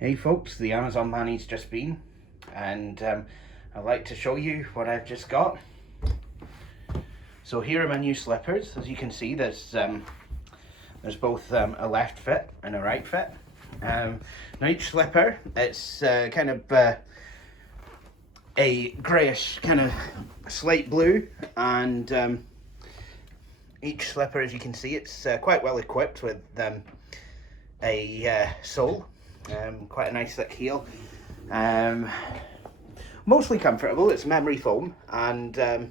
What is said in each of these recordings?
Hey folks, the Amazon money's just been, and I'd like to show you what I've just got. So here are my new slippers. As you can see, there's both a left fit and a right fit. Now each slipper, it's kind of a greyish kind of slate blue, and each slipper, as you can see, it's quite well equipped with a sole. Quite a nice thick heel, mostly comfortable. It's memory foam, and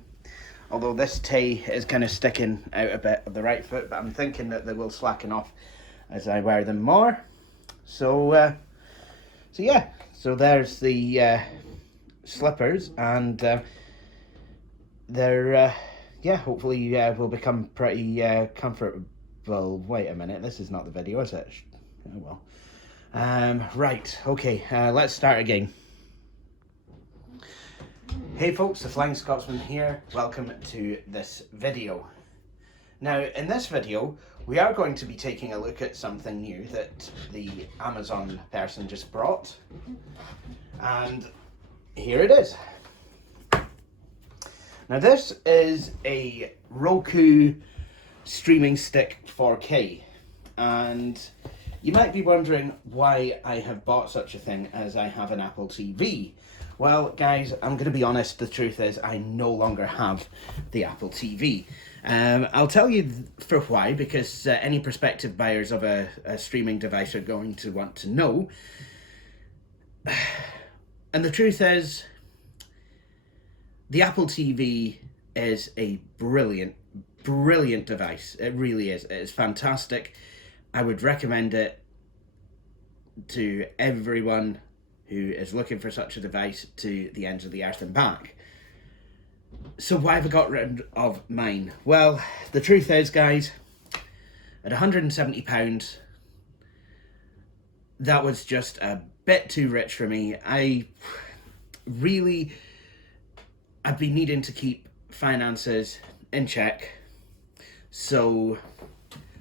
although this toe is kind of sticking out a bit of the right foot, but I'm thinking that they will slacken off as I wear them more. So yeah, so there's the slippers, and they're yeah, hopefully will become pretty comfortable. Wait a minute, this is not the video, is it? Oh well. Right, okay, let's start again. Hey folks, the Flying Scotsman here. Welcome to this video. Now, in this video, we are going to be taking a look at something new that the Amazon person just brought. And here it is. Now, this is a Roku Streaming Stick 4K. And you might be wondering why I have bought such a thing as I have an Apple TV. Well, guys, I'm going to be honest, the truth is I no longer have the Apple TV. I'll tell you for why, because any prospective buyers of a streaming device are going to want to know. And the truth is, the Apple TV is a brilliant device. It really is. It is fantastic. I would recommend it to everyone who is looking for such a device to the ends of the earth and back. So why have I got rid of mine? Well, the truth is, guys, at £170, that was just a bit too rich for me. I've been needing to keep finances in check. So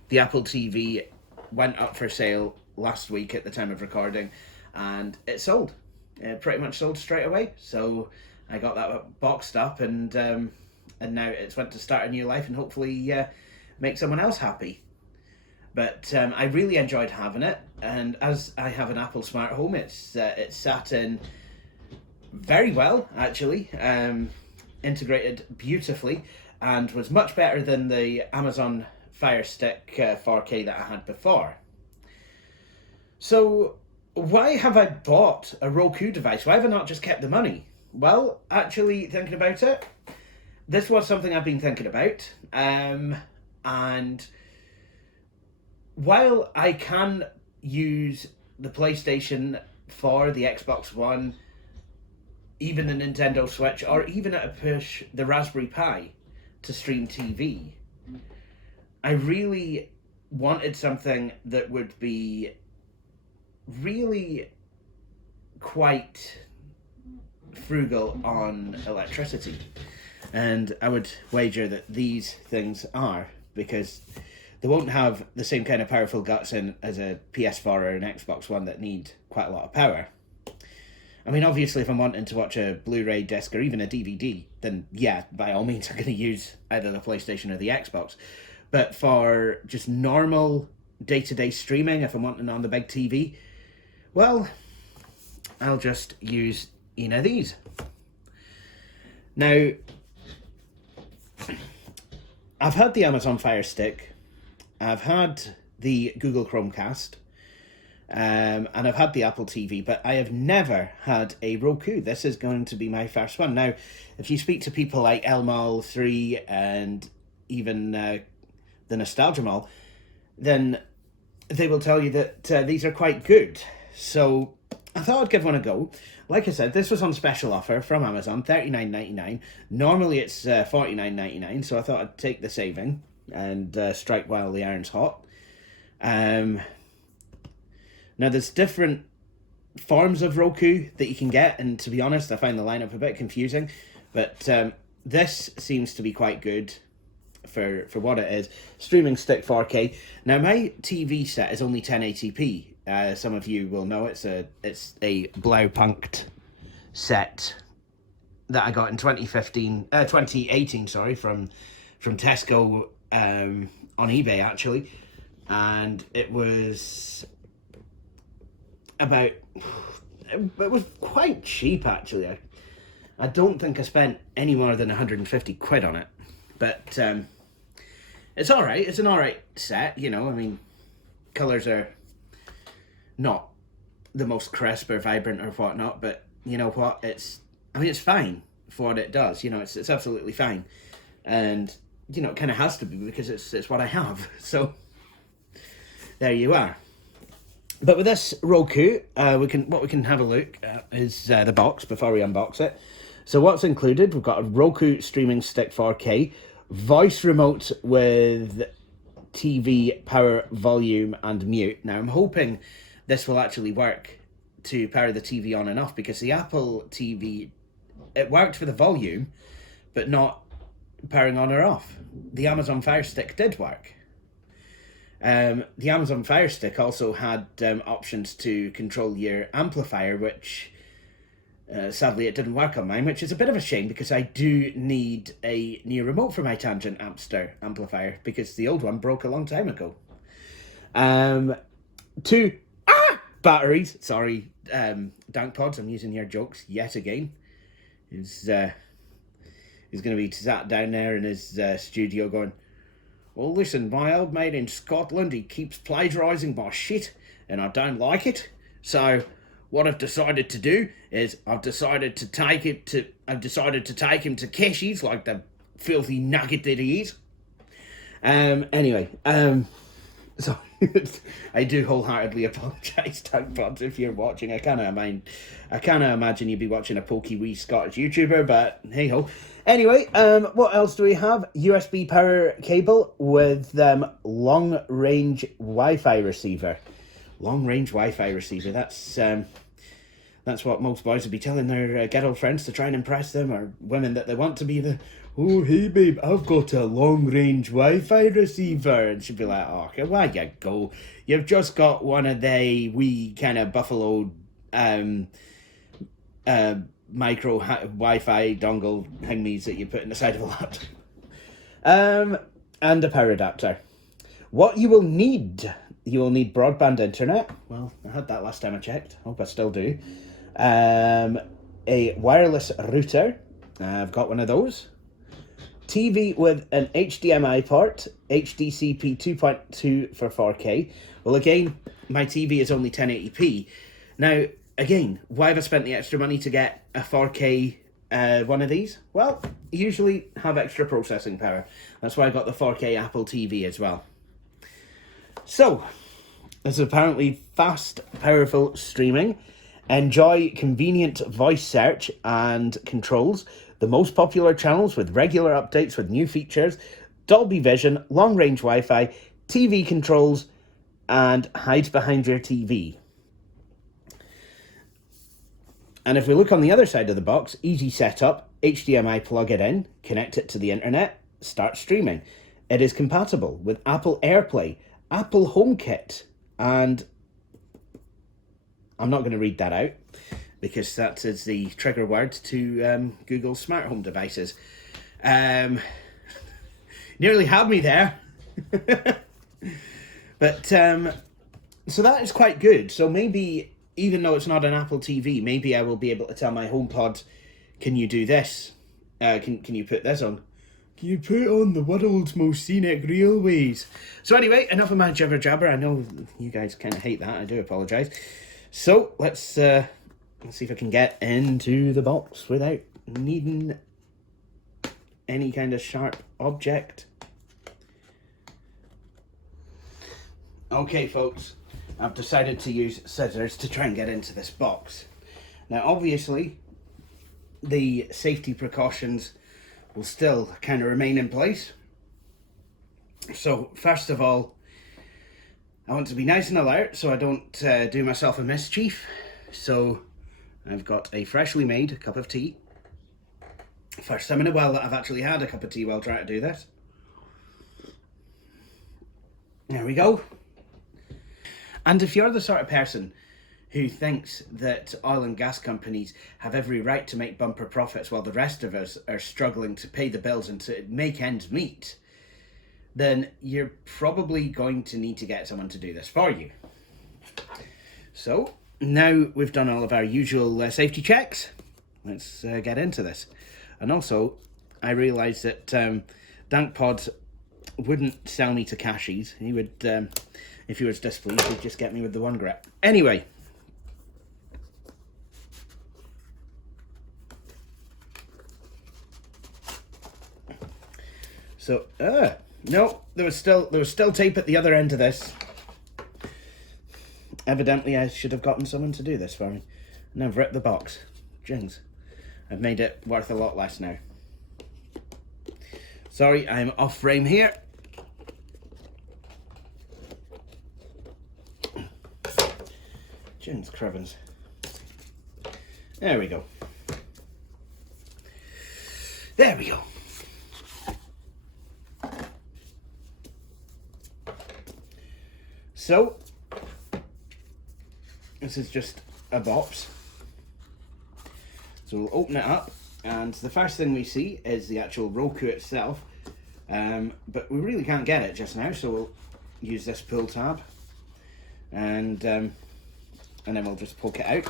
the Apple TV went up for sale last week at the time of recording, and it sold. It pretty much sold straight away. So I got that boxed up, and now it's went to start a new life and hopefully make someone else happy. But I really enjoyed having it, and as I have an Apple smart home, it's sat in very well, actually, integrated beautifully, and was much better than the Amazon Fire Stick 4K that I had before. So why have I bought a Roku device? Why have I not just kept the money? Well, actually, thinking about it, this was something I've been thinking about, and while I can use the PlayStation 4, the Xbox One, even the Nintendo Switch, or even at a push the Raspberry Pi to stream TV, I really wanted something that would be really quite frugal on electricity. And I would wager that these things are, because they won't have the same kind of powerful guts in as a PS4 or an Xbox One that need quite a lot of power. I mean, obviously, if I'm wanting to watch a Blu-ray disc or even a DVD, then yeah, by all means, I'm going to use either the PlayStation or the Xbox. But for just normal day-to-day streaming, if I'm wanting on the big TV, well, I'll just use these. Now, I've had the Amazon Fire Stick, I've had the Google Chromecast, and I've had the Apple TV, but I have never had a Roku. This is going to be my first one. Now, if you speak to people like Elmall3 and even the Nostalgia Mall, then they will tell you that these are quite good. So I thought I'd give one a go. Like I said, this was on special offer from Amazon, $39.99. Normally it's $49.99, so I thought I'd take the saving and strike while the iron's hot. Now there's different forms of Roku that you can get, and to be honest, I find the lineup a bit confusing, but this seems to be quite good for what it is. Streaming Stick 4K. Now my TV set is only 1080p, some of you will know it's a Blaupunkt set that I got in 2018, sorry, from Tesco on eBay actually, and it was about, it was quite cheap actually. I don't think I spent any more than 150 quid on it, but it's all right. It's an all right set, you know. I mean, colours are not the most crisp or vibrant or whatnot, but you know what? It's fine for what it does. You know, it's absolutely fine, and you know, it kind of has to be because it's what I have. So there you are. But with this Roku, we can have a look at is the box before we unbox it. So what's included? We've got a Roku Streaming Stick 4K, voice remote with TV power, volume, and mute. Now I'm hoping this will actually work to power the TV on and off, because the Apple TV, it worked for the volume, but not powering on or off. The Amazon Fire Stick did work. The Amazon Fire Stick also had options to control your amplifier, which sadly it didn't work on mine, which is a bit of a shame because I do need a new remote for my Tangent Ampster amplifier because the old one broke a long time ago. 2 batteries. Sorry, Dank Pods, I'm using your jokes yet again. He's going to be sat down there in his studio going, well, listen, my old mate in Scotland, he keeps plagiarising my shit, and I don't like it. So what I've decided to do is I've decided to take him to Keshi's, like the filthy nugget that he is. Anyway, so I do wholeheartedly apologise, Tugpods, if you're watching. I kind of imagine you'd be watching a pokey wee Scottish YouTuber, but hey ho. Anyway, what else do we have? USB power cable with long range Wi-Fi receiver. Long range Wi-Fi receiver. That's what most boys would be telling their ghetto friends to try and impress them, or women that they want to be the, oh, hey babe, I've got a long-range Wi-Fi receiver. And she'd be like, oh, okay, where you go? You've just got one of the wee kind of buffalo micro Wi-Fi dongle thingies that you put in the side of a laptop. And a power adapter. What you will need broadband internet. Well, I had that last time I checked. Hope I still do. A wireless router. I've got one of those. TV with an HDMI port, HDCP 2.2 for 4K. Well, again, my TV is only 1080p. Now, again, why have I spent the extra money to get a 4K one of these? Well, usually have extra processing power. That's why I got the 4K Apple TV as well. So, there's apparently fast, powerful streaming. Enjoy convenient voice search and controls. The most popular channels with regular updates with new features, Dolby Vision, long-range Wi-Fi, TV controls, and hide behind your TV. And if we look on the other side of the box, easy setup, HDMI plug it in, connect it to the internet, start streaming. It is compatible with Apple AirPlay, Apple HomeKit, and I'm not going to read that out, because that is the trigger word to Google smart home devices. Nearly had me there. But, so that is quite good. So maybe, even though it's not an Apple TV, maybe I will be able to tell my HomePod, can you do this? Can you put this on? Can you put on the world's most scenic railways? So anyway, enough of my jibber jabber. I know you guys kind of hate that. I do apologise. So let's see if I can get into the box without needing any kind of sharp object. Okay, folks, I've decided to use scissors to try and get into this box. Now, obviously, the safety precautions will still kind of remain in place. So, first of all, I want to be nice and alert so I don't do myself a mischief. So I've got a freshly made cup of tea. First time in a while that I've actually had a cup of tea while trying to do this. There we go. And if you're the sort of person who thinks that oil and gas companies have every right to make bumper profits while the rest of us are struggling to pay the bills and to make ends meet, then you're probably going to need to get someone to do this for you. So, now we've done all of our usual safety checks, let's get into this. And also, I realised that DankPod wouldn't sell me to cashies. He would, if he was displeased, he'd just get me with the one grip. Anyway. So, no, there was still tape at the other end of this. Evidently, I should have gotten someone to do this for me. And I've ripped the box. Jings. I've made it worth a lot less now. Sorry, I'm off frame here. Jings crevins. There we go. There we go. So, this is just a box. So we'll open it up, and the first thing we see is the actual Roku itself, but we really can't get it just now, so we'll use this pull tab, and then we'll just poke it out.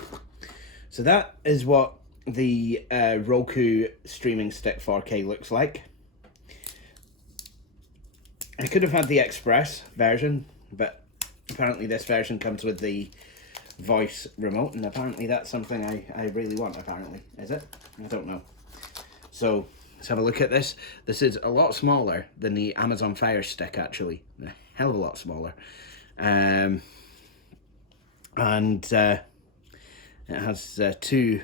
So that is what the Roku Streaming Stick 4K looks like. I could have had the Express version, but apparently this version comes with the voice remote, and apparently that's something I really want, apparently. Is it? I don't know. So, let's have a look at this. This is a lot smaller than the Amazon Fire Stick, actually. A hell of a lot smaller. And it has two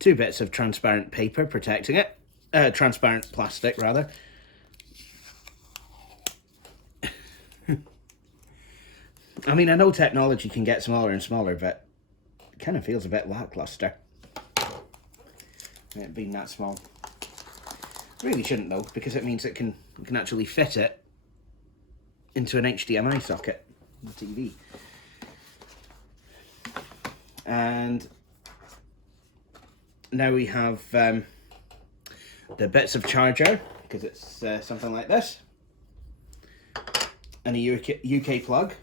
bits of transparent paper protecting it. Transparent plastic, rather. I mean, I know technology can get smaller and smaller, but it kind of feels a bit lackluster. It being that small. Really shouldn't though, because it means you can actually fit it into an HDMI socket on the TV. And now we have the bits of charger, because it's something like this, and a UK plug.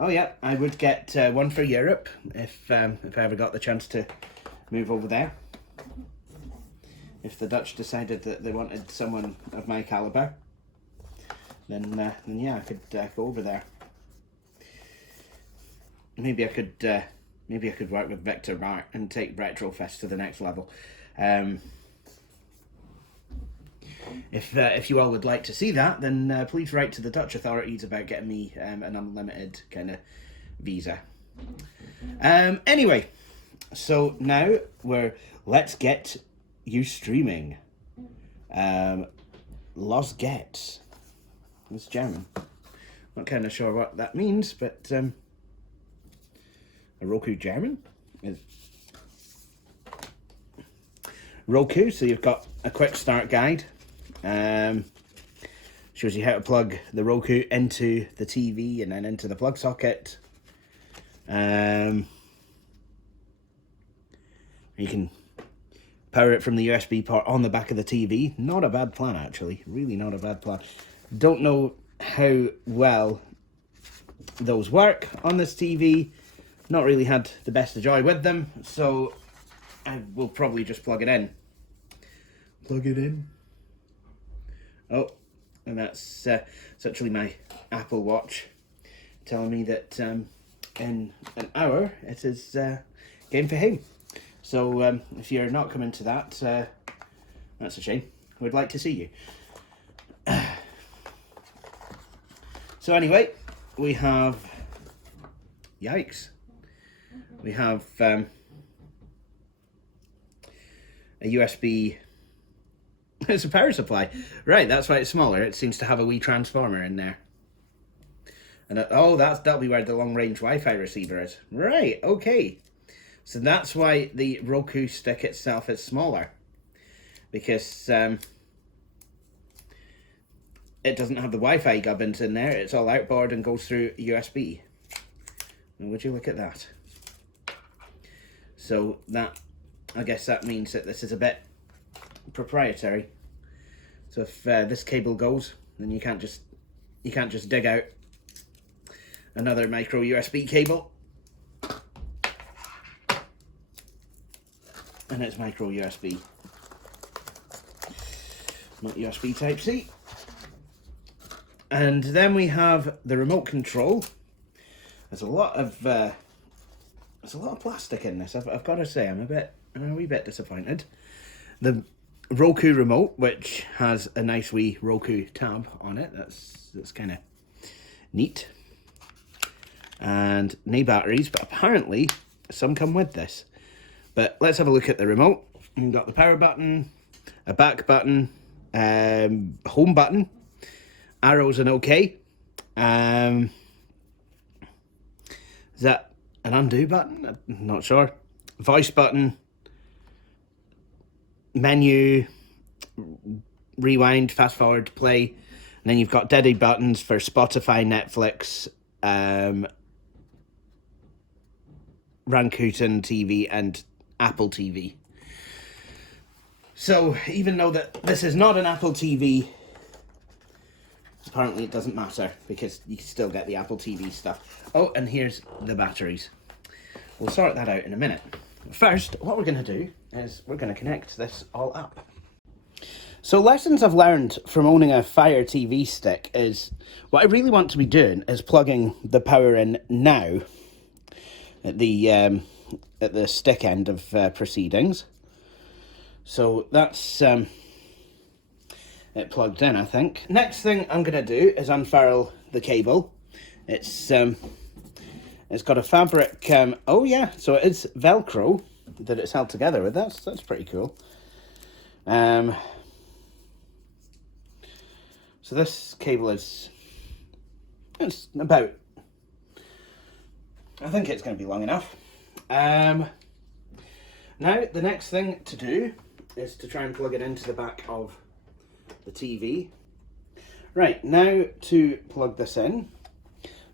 Oh yeah, I would get one for Europe if I ever got the chance to move over there. If the Dutch decided that they wanted someone of my caliber, then yeah, I could go over there. Maybe I could work with Victor Mart and take Retrofest to the next level. If you all would like to see that, then please write to the Dutch authorities about getting me an unlimited kind of visa. Anyway, so now let's get you streaming. Los geht's. It's German. Not kind of sure what that means, but a Roku German is Roku. So you've got a quick start guide. Shows you how to plug the Roku into the TV and then into the plug socket. You can power it from the USB port on the back of the TV. Not a bad plan, actually. Really not a bad plan. Don't know how well those work on this TV. Not really had the best of joy with them, so I will probably just plug it in. Plug it in. Oh, and that's actually my Apple Watch telling me that in an hour it is game for him. So if you're not coming to that, that's a shame. We'd like to see you. So anyway, we have, yikes, we have a USB. It's a power supply. Right, that's why it's smaller. It seems to have a wee transformer in there. And that'll be where the long-range Wi-Fi receiver is. Right, okay. So that's why the Roku stick itself is smaller. Because it doesn't have the Wi-Fi gubbins in there. It's all outboard and goes through USB. And would you look at that? So that, I guess that means that this is a bit proprietary. So if this cable goes, then you can't just dig out another micro USB cable. And it's micro USB, not USB Type-C. And then we have the remote control. There's a lot of plastic in this. I've got to say, I'm a wee bit disappointed. The Roku Remote, which has a nice wee Roku tab on it. That's kind of neat. And no batteries, but apparently some come with this. But let's have a look at the remote. You've got the power button, a back button, home button, arrows and OK. Is that an undo button? I'm not sure. Voice button, menu, rewind, fast forward, play. And then you've got dedicated buttons for Spotify, Netflix, Rakuten TV and Apple TV. So even though that this is not an Apple TV, apparently it doesn't matter because you can still get the Apple TV stuff. Oh, and here's the batteries. We'll sort that out in a minute. First, what we're going to do is we're going to connect this all up. So lessons I've learned from owning a Fire TV stick is what I really want to be doing is plugging the power in now at the stick end of proceedings. So that's it plugged in, I think. Next thing I'm going to do is unfurl the cable. It's got a fabric, oh yeah, so it is Velcro that it's held together with. That's pretty cool. So this cable it's about, I think it's going to be long enough. Now the next thing to do is to try and plug it into the back of the TV. Right, now to plug this in.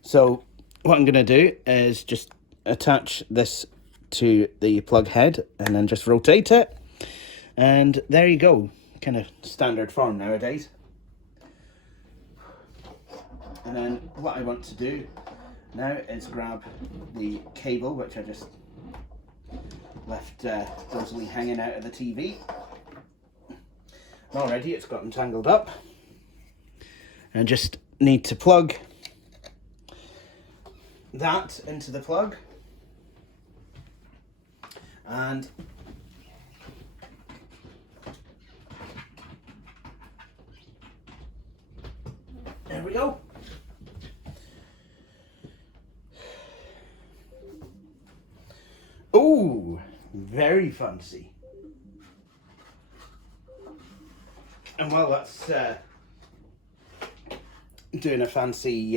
So what I'm going to do is just attach this to the plug head and then just rotate it. And there you go, kind of standard form nowadays. And then what I want to do now is grab the cable, which I just left rosily hanging out of the TV. Already it's gotten tangled up. I just need to plug that into the plug. And there we go. Oh, very fancy. And while that's doing a fancy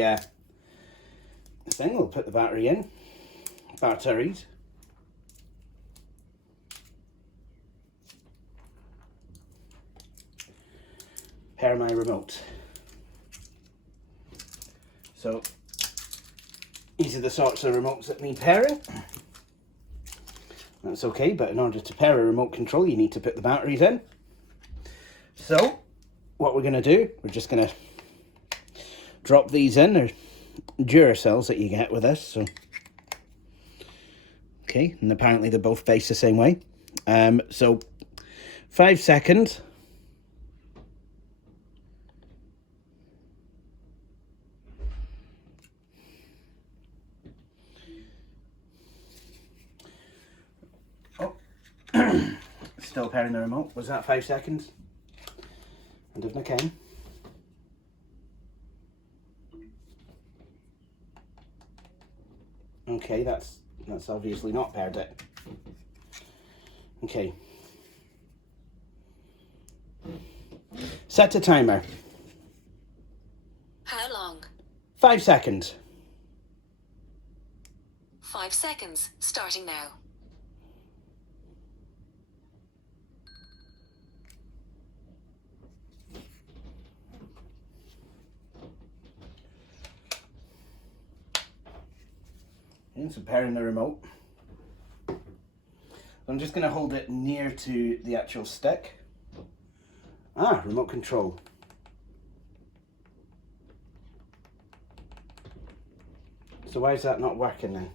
thing, we'll put the battery in. Batteries. Pair my remote. So these are the sorts of remotes that need pairing. That's okay, but in order to pair a remote control, you need to put the batteries in. So what we're going to do, we're just going to drop these in. They're Duracells that you get with this. So okay, and apparently they're both faced the same way. So 5 seconds. Still pairing the remote. Was that 5 seconds? And if I can. Okay, that's obviously not paired it. Okay. Set a timer. How long? 5 seconds. 5 seconds, starting now. screen, so pairing the remote. I'm just going to hold it near to the actual stick. Ah, remote control. So why is that not working then?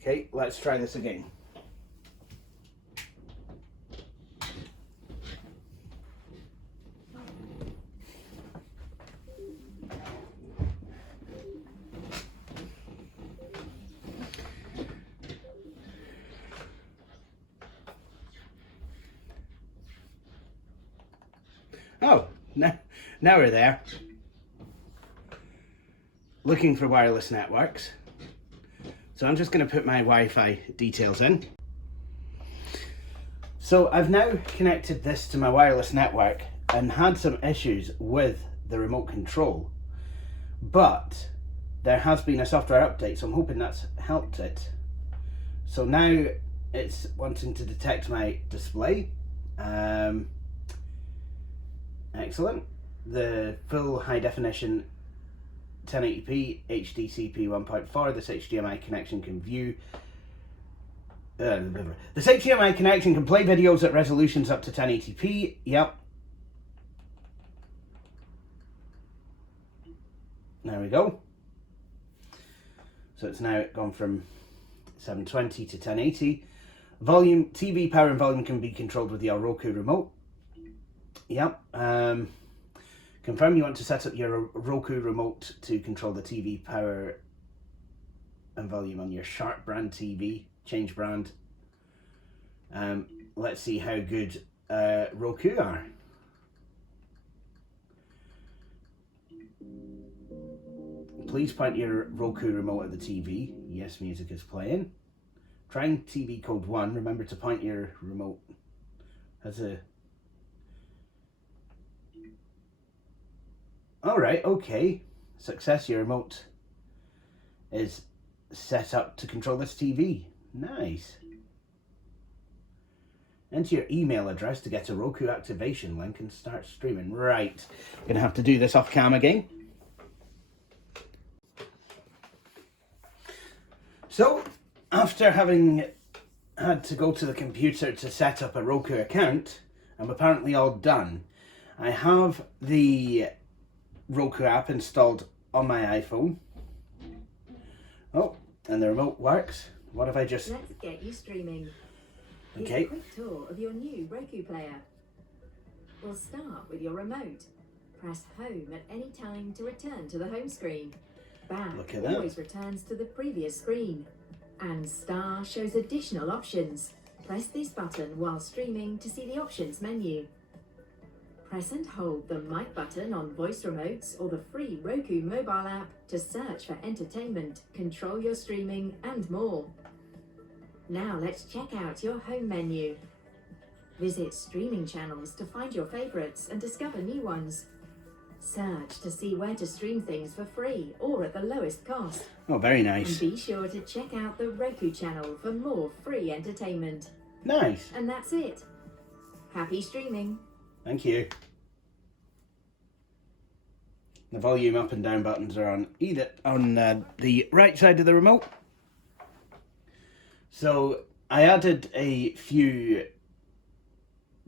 Okay, let's try this again. Oh, now we're there. Looking for wireless networks. So I'm just going to put my Wi-Fi details in. So I've now connected this to my wireless network and had some issues with the remote control. But there has been a software update, so I'm hoping that's helped it. So now it's wanting to detect my display. Excellent. The full high definition 1080p HDCP 1.4. This HDMI connection can view. This HDMI connection can play videos at resolutions up to 1080p. Yep. There we go. So it's now gone from 720 to 1080. Volume, TV power and volume can be controlled with your Roku Remote. Yep. Confirm you want to set up your Roku Remote to control the TV power and volume on your Sharp brand TV. Change brand. Let's see how good Roku are. Please point your Roku Remote at the TV. Yes, music is playing. Trying TV code 1. Remember to point your remote as a... Alright, okay. Success, your remote is set up to control this TV. Nice. Enter your email address to get a Roku activation link and start streaming. Right. I'm going to have to do this off cam again. So, after having had to go to the computer to set up a Roku account, I'm apparently all done. I have the Roku app installed on my iPhone. Oh, and the remote works. What have I just... Let's get you streaming. Okay. Here's a quick tour of your new Roku player. We'll start with your remote. Press home at any time to return to the home screen. Back Look at that. always returns to the previous screen. And star shows additional options. Press this button while streaming to see the options menu. Press and hold the mic button on voice remotes or the free Roku mobile app to search for entertainment, control your streaming, and more. Now let's check out your home menu. Visit streaming channels to find your favorites and discover new ones. Search to see where to stream things for free or at the lowest cost. Oh, very nice. And be sure to check out the Roku channel for more free entertainment. Nice. And that's it. Happy streaming. Thank you. The volume up and down buttons are on the right side of the remote. So I added a few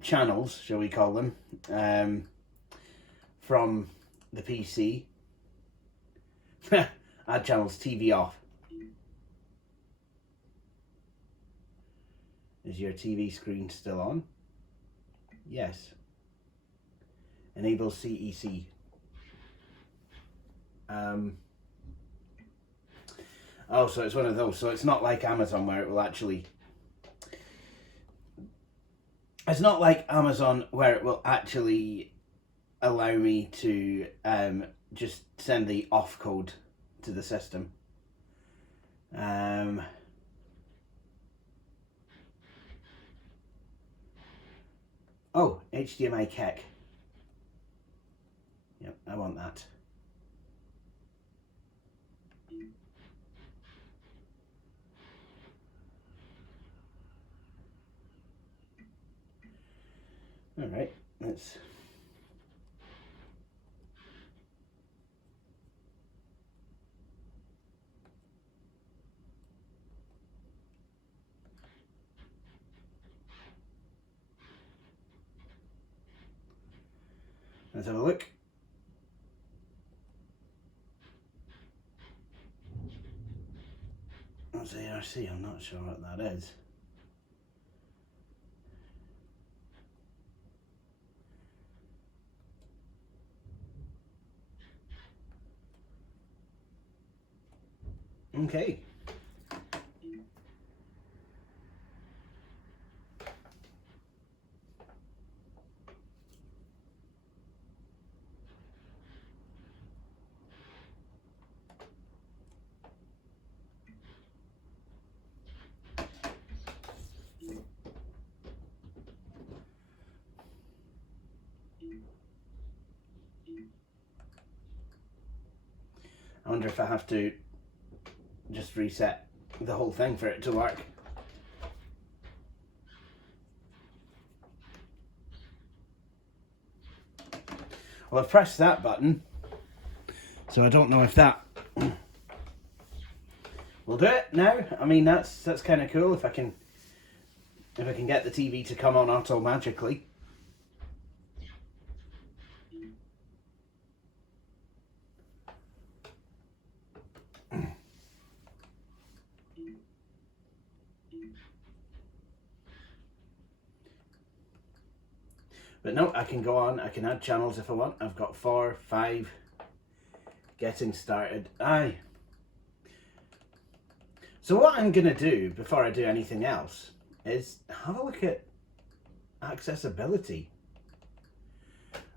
channels, shall we call them, from the PC. Add channels, TV off. Is your TV screen still on? Yes. Enable CEC. Oh, so it's one of those. So it's not like Amazon where it will actually... It's not like Amazon where it will actually allow me to just send the off code to the system. Oh, HDMI KEC. Yep, I want that. All right, let's... Let's have a look. That's ARC, I'm not sure what that is. Okay. I wonder if I have to just reset the whole thing for it to work. Well, I've pressed that button, so I don't know if that will do it now. I mean, that's kind of cool if I can get the TV to come on automatically. But no, I can go on, I can add channels if I want. I've got 4, 5, getting started. Aye. So what I'm going to do before I do anything else is have a look at accessibility.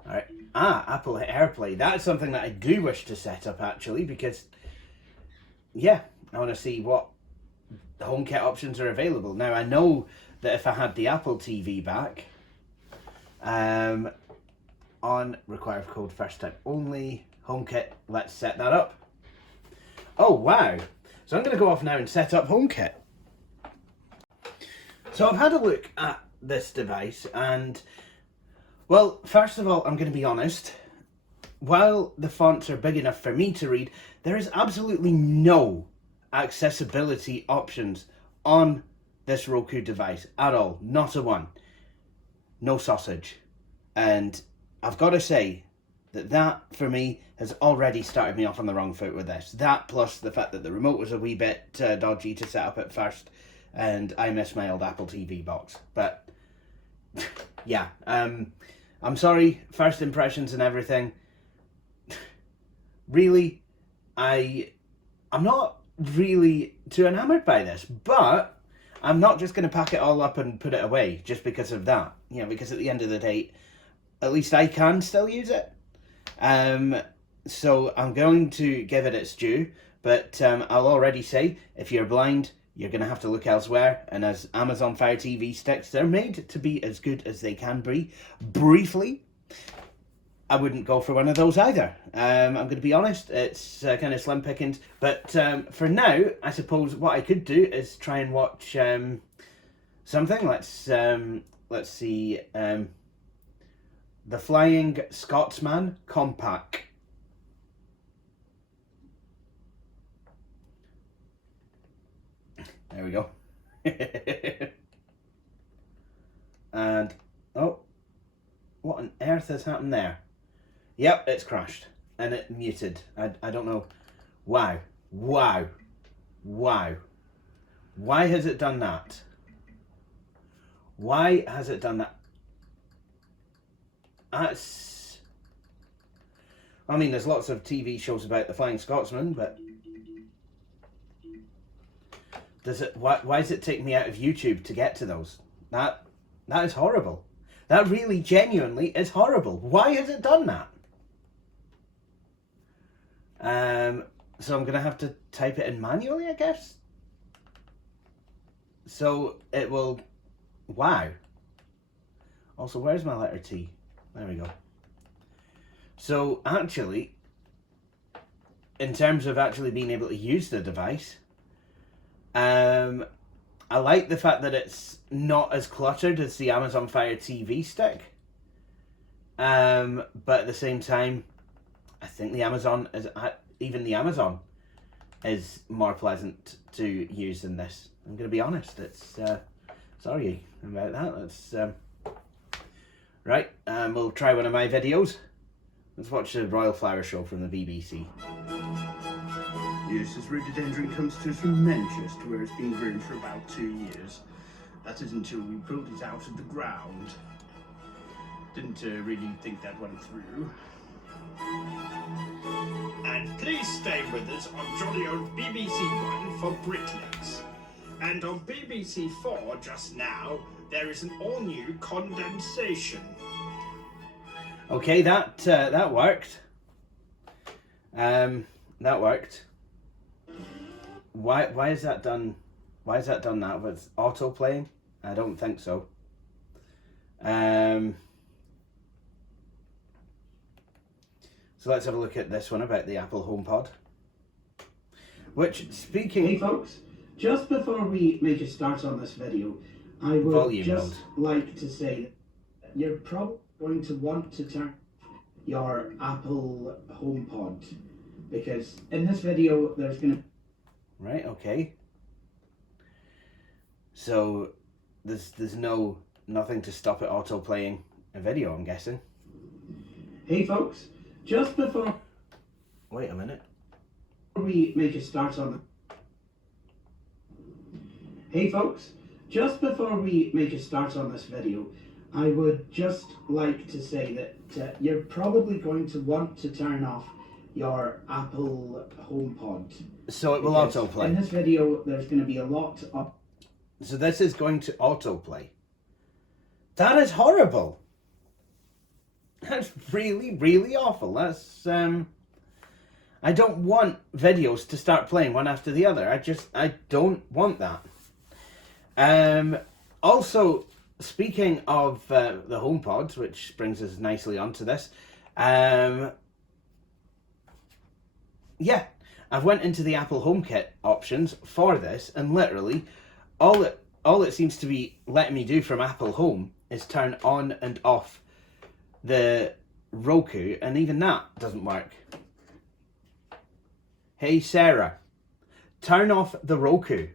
Alright, Apple AirPlay. That's something that I do wish to set up actually, because, yeah, I want to see what HomeKit options are available. Now, I know that if I had the Apple TV back, on require code first time only, HomeKit, let's set that up. Oh wow, so I'm going to go off now and set up HomeKit. So I've had a look at this device and, well, first of all, I'm going to be honest, while the fonts are big enough for me to read, there is absolutely no accessibility options on this Roku device at all, not a one. No sausage. And I've got to say that for me has already started me off on the wrong foot with this. That plus the fact that the remote was a wee bit dodgy to set up at first, and I miss my old Apple TV box. But yeah, I'm sorry, first impressions and everything. Really, I'm not really too enamored by this, but I'm not just going to pack it all up and put it away just because of that. You know, because at the end of the day, at least I can still use it. So I'm going to give it its due, but I'll already say, if you're blind, you're going to have to look elsewhere. And as Amazon Fire TV sticks, they're made to be as good as they can be. Briefly, I wouldn't go for one of those either. I'm going to be honest, it's kind of slim pickings. But for now, I suppose what I could do is try and watch something. Let's see, The Flying Scotsman Compact. There we go. And, oh, what on earth has happened there? Yep, it's crashed and it muted. I don't know. Wow. Why has it done that? Why has it done that? That's... I mean, there's lots of TV shows about the Flying Scotsman, but does it? Why does it take me out of YouTube to get to those? That is horrible. That really genuinely is horrible. Why has it done that? So I'm gonna have to type it in manually, I guess. So it will. Wow. Also, where's my letter T? There we go. So actually, in terms of actually being able to use the device, I like the fact that it's not as cluttered as the Amazon Fire TV stick. But at the same time, I think the Amazon is more pleasant to use than this. I'm going to be honest. It's sorry about that. That's right. We'll try one of my videos Let's watch the Royal Flower Show from the BBC. Yes, this rhododendron comes to us from Manchester, where it's been growing for about 2 years. That is until we pulled it out of the ground. Didn't really think that one through. And please stay with us on jolly old BBC One for Bricklayers. And on BBC 4 just now, there is an all-new condensation. Okay, that worked. That worked. Why is that done? Why is that done that with auto playing? I don't think so. So let's have a look at this one about the Apple HomePod. Which, speaking... Hey folks, just before we make a start on this video, I would Volume just mode. like to say that you're probably going to want to turn your Apple HomePod, because in this video there's going to... Right, okay. So there's nothing to stop it auto playing a video, I'm guessing. Hey folks, just before Wait a minute. we make a start on... Hey folks, just before we make a start on this video, I would just like to say that you're probably going to want to turn off your Apple HomePod. So it will Because autoplay. in this video, there's going to be a lot of... So this is going to autoplay. That is horrible. That's really, really awful. That's I don't want videos to start playing one after the other. I don't want that. Also, speaking of the HomePods, which brings us nicely onto this, yeah, I've went into the Apple HomeKit options for this, and literally all it seems to be letting me do from Apple Home is turn on and off the Roku, and even that doesn't work. Hey Sarah, turn off the Roku.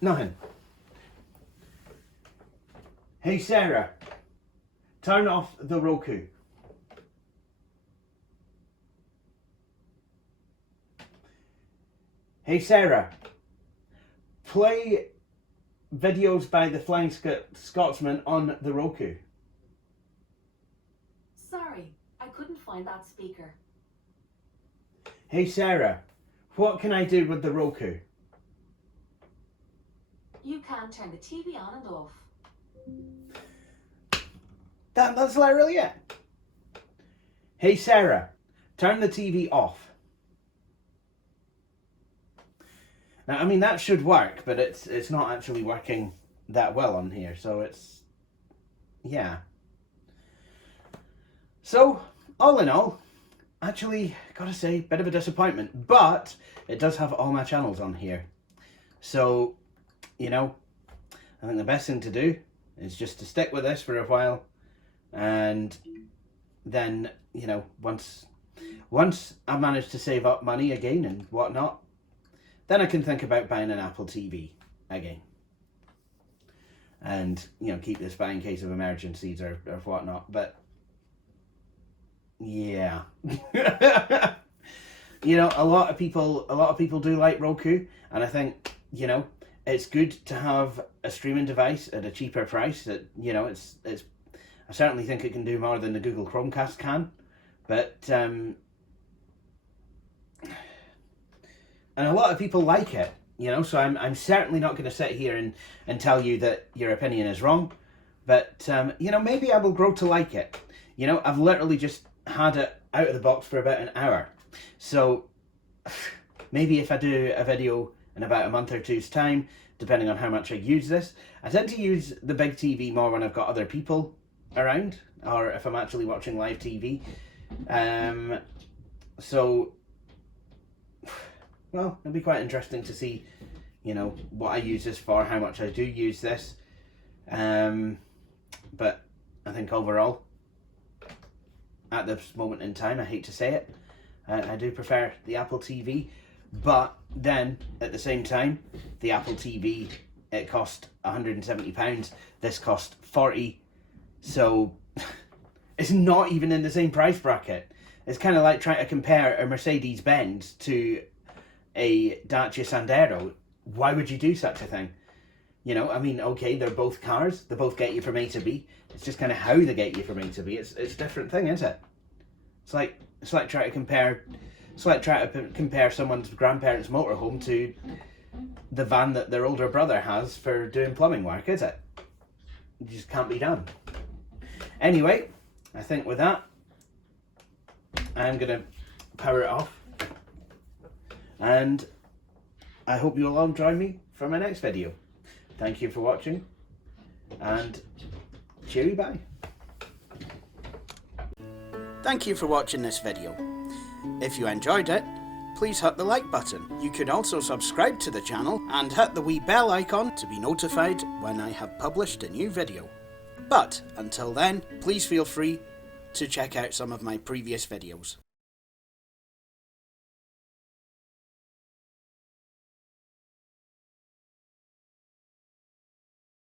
Nothing. Hey Sarah, turn off the Roku. Hey Sarah, play videos by the Flying Scotsman on the Roku. Sorry, I couldn't find that speaker. Hey Sarah, what can I do with the Roku? You can turn the TV on and off. That's literally it. Hey Sarah, turn the TV off. Now, I mean, that should work, but it's not actually working that well on here, so it's... yeah. So, all in all, actually, gotta say, bit of a disappointment, but it does have all my channels on here. So, you know, I think the best thing to do is just to stick with this for a while, and then, you know, once I manage to save up money again and whatnot, then I can think about buying an Apple TV again. And, you know, keep this by in case of emergencies or whatnot. But, yeah. You know, a lot of people do like Roku. And I think, you know, it's good to have a streaming device at a cheaper price. That, you know, it's I certainly think it can do more than the Google Chromecast can. But, and a lot of people like it, you know, so I'm certainly not going to sit here and tell you that your opinion is wrong. But, you know, maybe I will grow to like it. You know, I've literally just had it out of the box for about an hour. So maybe if I do a video in about a month or two's time, depending on how much I use this. I tend to use the big TV more when I've got other people around, or if I'm actually watching live TV. So... well, it'll be quite interesting to see, you know, what I use this for, how much I do use this. But I think overall, at this moment in time, I hate to say it, I do prefer the Apple TV. But then, at the same time, the Apple TV it cost £170. This cost £40. So it's not even in the same price bracket. It's kind of like trying to compare a Mercedes-Benz to a Dacia Sandero. Why would you do such a thing? You know, I mean, okay, they're both cars. They both get you from A to B. It's just kind of how they get you from A to B. It's a different thing, isn't it? It's like trying to compare someone's grandparents' motorhome to the van that their older brother has for doing plumbing work, is it? It just can't be done. Anyway, I think with that, I'm gonna power it off, and I hope you'll all join me for my next video. Thank you for watching, and cheery bye. Thank you for watching this video. If you enjoyed it, please hit the like button. You could also subscribe to the channel and hit the wee bell icon to be notified when I have published a new video. But until then, please feel free to check out some of my previous videos.